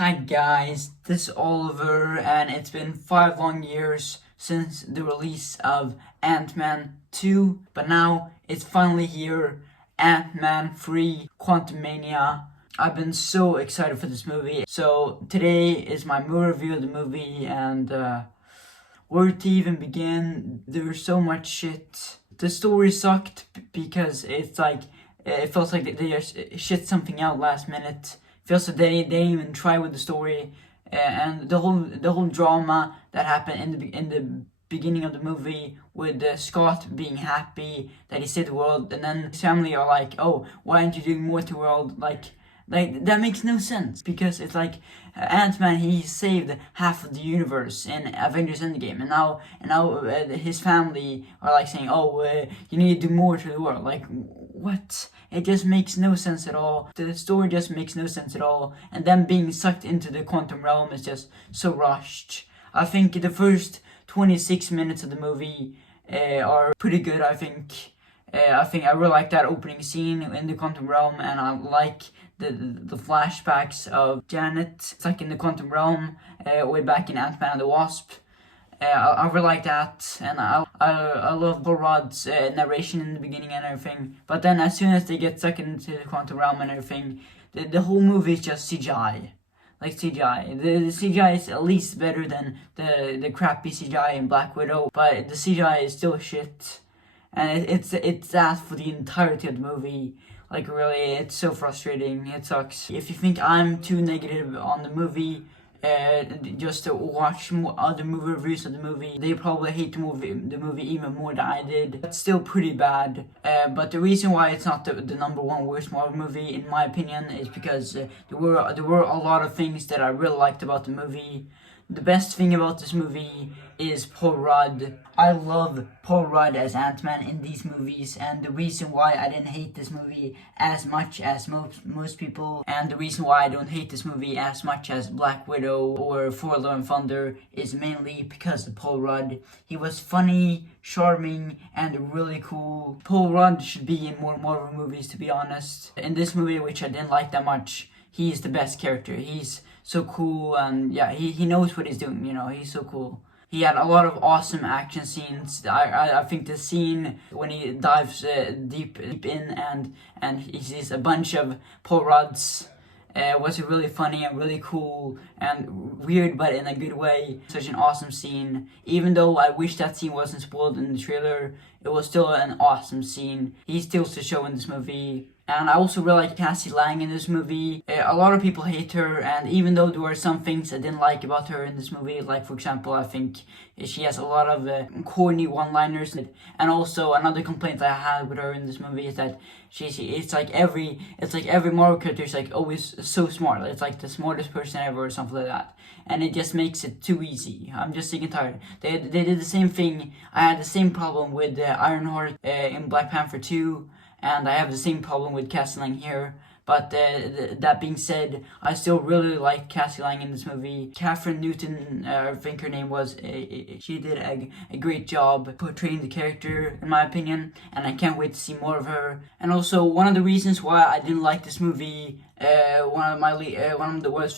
Hi guys, this is Oliver, and it's been 5 long years since the release of Antman 2, but now it's finally here, Antman 3 Quantumania. I've been so excited for this movie. So today is my movie review of the movie, and where to even begin? There's so much shit. The story sucked because it feels like they just shit something out last minute. Feels like they didn't even try with the story, and the whole drama that happened in the beginning of the movie with Scott being happy that he saved the world, and then his family are like, "Oh, why aren't you doing more to the world?" Like that makes no sense, because it's like Ant-Man, he saved half of the universe in Avengers Endgame, and now his family are like saying, "Oh, you need to do more to the world." Like, what? It just makes no sense at all. The story just makes no sense at all, and then being sucked into the quantum realm is just so rushed. I think the first 26 minutes of the movie are pretty good. I think I really like that opening scene in the quantum realm, and I like the flashbacks of Janet. It's like in the quantum realm, way back in Antman and the Wasp. I really like that, and I love Paul Rudd's narration in the beginning and everything. But then as soon as they get stuck into the quantum realm and everything, the whole movie is just CGI. Like CGI. The CGI is at least better than the crappy CGI in Black Widow, but the CGI is still shit. And it's that for the entirety of the movie. Like, really, it's so frustrating. It sucks. If you think I'm too negative on the movie, just to watch other movie reviews of the movie, they probably hate the movie even more than I did. It's still pretty bad, but the reason why it's not the number one worst Marvel movie, in my opinion, is because there were a lot of things that I really liked about the movie. The best thing about this movie is Paul Rudd. I love Paul Rudd as Ant-Man in these movies, and the reason why I didn't hate this movie as much as most people, and the reason why I don't hate this movie as much as Black Widow or Thor: Love and Thunder, is mainly because of Paul Rudd. He was funny, charming, and really cool. Paul Rudd should be in more Marvel movies, to be honest. In this movie, which I didn't like that much, he's the best character. He's so cool, and yeah, he knows what he's doing, he's so cool. He had a lot of awesome action scenes. I think the scene when he dives deep in and he sees a bunch of Paul Rudds was really funny and really cool and weird, but in a good way. Such an awesome scene. Even though I wish that scene wasn't spoiled in the trailer, it was still an awesome scene. He steals the show in this movie. And I also really like Cassie Lang in this movie. A lot of people hate her, and even though there were some things I didn't like about her in this movie, like for example, I think she has a lot of corny one-liners. And also another complaint that I had with her in this movie is that it's like every Marvel character is like always so smart. It's like the smartest person ever or something like that. And it just makes it too easy. I'm just sick and tired. They did the same thing. I had the same problem with Ironheart in Black Panther 2. And I have the same problem with Cassie Lang here. But that being said, I still really like Cassie Lang in this movie. Catherine Newton, I think her name was, she did a great job portraying the character, in my opinion. And I can't wait to see more of her. And also, one of the reasons why I didn't like this movie, one of the worst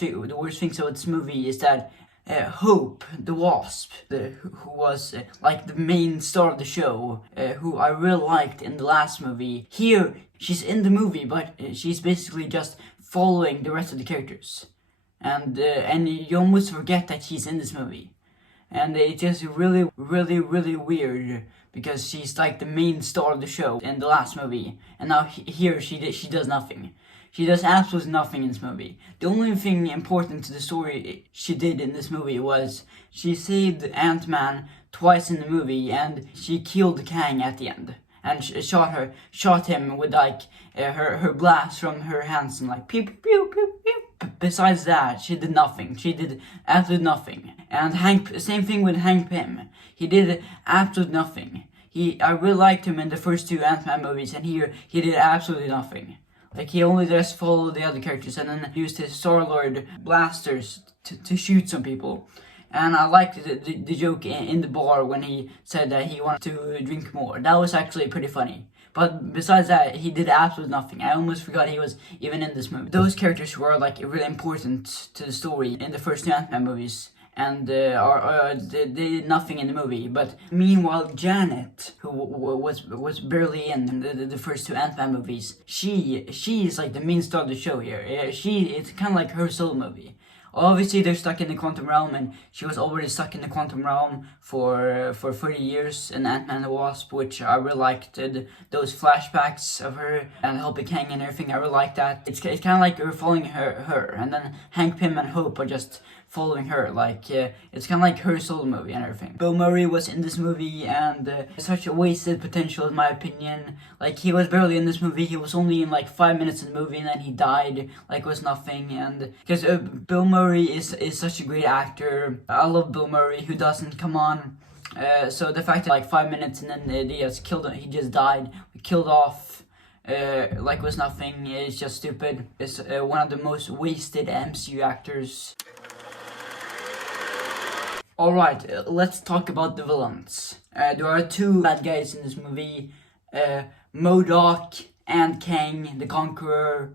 things about this movie is that Hope, the Wasp, who was like the main star of the show, who I really liked in the last movie. Here, she's in the movie, but she's basically just following the rest of the characters. And you almost forget that she's in this movie. And it's just really, really, really weird, because she's like the main star of the show in the last movie. And now here she does nothing. She does absolutely nothing in this movie. The only thing important to the story she did in this movie was she saved Ant-Man twice in the movie, and she killed Kang at the end. And shot him with like her blast from her hands, and like pew pew pew pew. Besides that, she did nothing. She did absolutely nothing. And same thing with Hank Pym. He did absolutely nothing. I really liked him in the first two Ant-Man movies, and here he did absolutely nothing. Like, he only just followed the other characters and then used his Star-Lord blasters to shoot some people. And I liked the joke in the bar when he said that he wanted to drink more. That was actually pretty funny. But besides that, he did absolutely nothing. I almost forgot he was even in this movie. Those characters were like really important to the story in the first two Ant-Man movies, and they did nothing in the movie. But meanwhile, Janet, who was barely in the first two Ant-Man movies, she is like the main star of the show here. It's kind of like her solo movie. Obviously, they're stuck in the quantum realm, and she was already stuck in the quantum realm for 30 years in Ant-Man and the Wasp, which I really liked. Those flashbacks of her and helping Kang and everything, I really liked that. It's kind of like we're following her, and then Hank Pym and Hope are just following her. Like, it's kind of like her solo movie and everything. Bill Murray was in this movie, and such a wasted potential in my opinion. Like, he was barely in this movie. He was only in like 5 minutes in the movie, and then he died like it was nothing. And because Bill Murray is such a great actor. I love Bill Murray. Who doesn't? Come on. So the fact that like 5 minutes and then they just killed him, he just died, killed off like it was nothing, is just stupid. It's one of the most wasted MCU actors. Alright, let's talk about the villains. There are two bad guys in this movie, MODOK and Kang the Conqueror.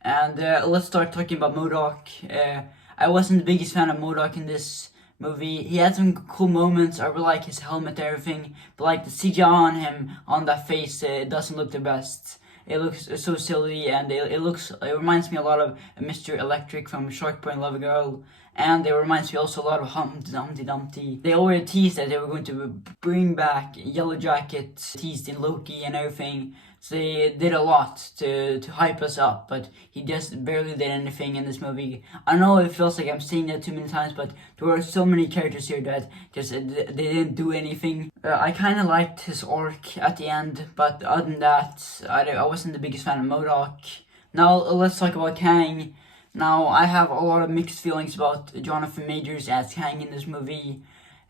And let's start talking about MODOK. I wasn't the biggest fan of MODOK in this movie. He had some cool moments. I really like his helmet and everything, but like the CGI on him, on that face, it doesn't look the best. It looks so silly, and it reminds me a lot of Mr. Electric from Shark Boy and Love Girl, and it reminds me also a lot of Humpty Dumpty. They already teased that they were going to bring back Yellow Jacket, teased in Loki and everything. So they did a lot to hype us up, but he just barely did anything in this movie. I know it feels like I'm saying that too many times, but there were so many characters here that just they didn't do anything. I kind of liked his arc at the end, but other than that, I wasn't the biggest fan of MODOK. Now let's talk about Kang. Now I have a lot of mixed feelings about Jonathan Majors as Kang in this movie.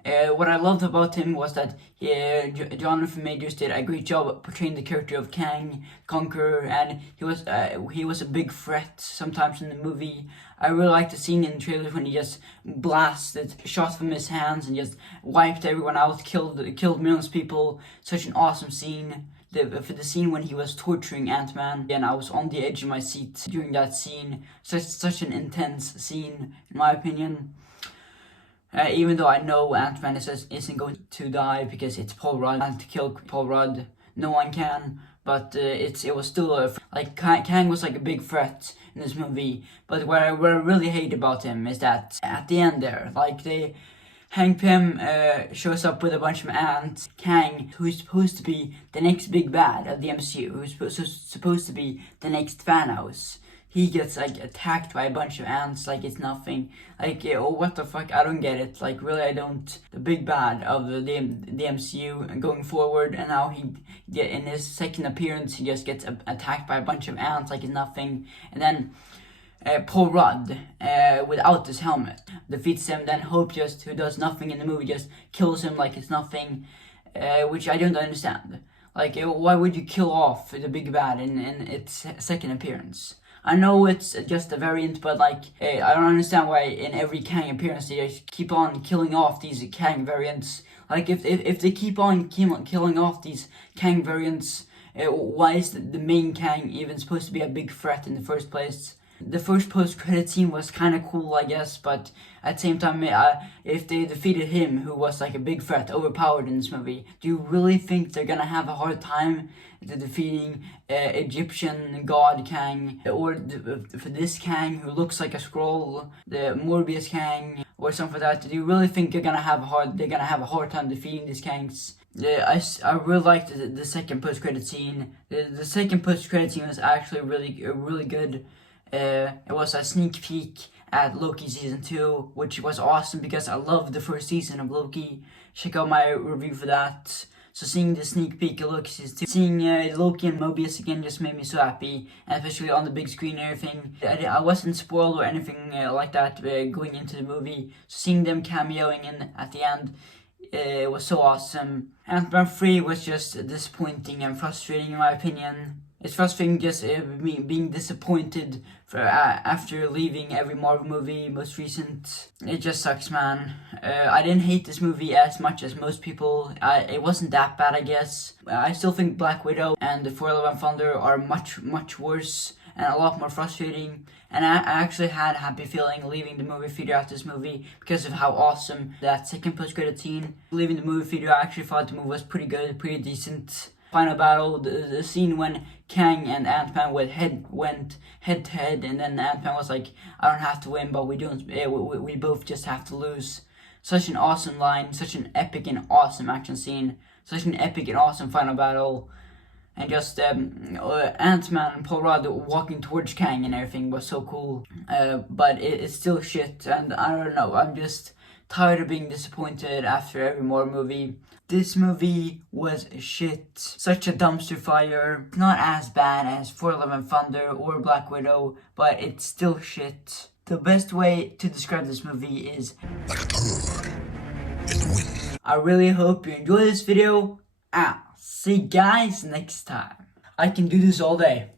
What I loved about him was that Jonathan Majors did a great job portraying the character of Kang, Conqueror, and he was a big threat sometimes in the movie. I really liked the scene in the trailer when he just blasted, shot from his hands, and just wiped everyone out, killed millions of people. Such an awesome scene. For the scene when he was torturing Antman, and I was on the edge of my seat during that scene. Such an intense scene, in my opinion. Even though I know Antman isn't going to die because it's Paul Rudd, and to kill Paul Rudd, no one can. But it was still like Kang was like a big threat in this movie. But what I really hate about him is that at the end there, like Hank Pym shows up with a bunch of ants. Kang, who's supposed to be the next big bad of the MCU, who's supposed to be the next Thanos, he gets like attacked by a bunch of ants like it's nothing. Like, oh, what the fuck? I don't get it. Like, really, I don't. The big bad of the MCU going forward, and now in his second appearance, he just gets attacked by a bunch of ants like it's nothing. And then Paul Rudd, without his helmet, defeats him. Then Hope, who does nothing in the movie, just kills him like it's nothing, which I don't understand. Like, why would you kill off the big bad in its second appearance? I know it's just a variant, but like, I don't understand why in every Kang appearance they just keep on killing off these Kang variants. Like, if they keep on killing off these Kang variants, why is the main Kang even supposed to be a big threat in the first place? The first post-credit scene was kind of cool, I guess, but at the same time, if they defeated him, who was like a big threat, overpowered in this movie, do you really think they're gonna have a hard time defeating Egyptian god Kang, or for this Kang who looks like a scroll, the Morbius Kang, or something like that? Do you really think they're gonna have a hard time defeating these Kangs? I really liked the second post-credit scene. The second post-credit scene was actually really good. It was a sneak peek at Loki season 2, which was awesome because I loved the first season of Loki. Check out my review for that. So seeing the sneak peek of Loki season 2, seeing Loki and Mobius again just made me so happy, and especially on the big screen and everything. I wasn't spoiled or anything like that going into the movie. So seeing them cameoing in at the end, it was so awesome. Ant-Man 3 was just disappointing and frustrating in my opinion. It's frustrating just me being disappointed for after leaving every Marvel movie, most recent. It just sucks, man. I didn't hate this movie as much as most people. It wasn't that bad, I guess. I still think Black Widow and the Thor: Love and Thunder are much worse and a lot more frustrating. And I actually had a happy feeling leaving the movie theater after this movie because of how awesome that second post-credit scene. Leaving the movie theater, I actually thought the movie was pretty good, pretty decent. Final battle, the scene when Kang and Antman went head to head, and then Antman was like, "I don't have to win, but we both just have to lose." Such an awesome line, such an epic and awesome action scene, such an epic and awesome final battle. And just Antman and Paul Rudd walking towards Kang and everything was so cool. But it's still shit, and I don't know, I'm just tired of being disappointed after every more movie. This movie was shit. Such a dumpster fire. Not as bad as Thor: Love and Thunder or Black Widow, but it's still shit. The best way to describe this movie is like a turd in the wind. I really hope you enjoy this video. See you guys next time. I can do this all day.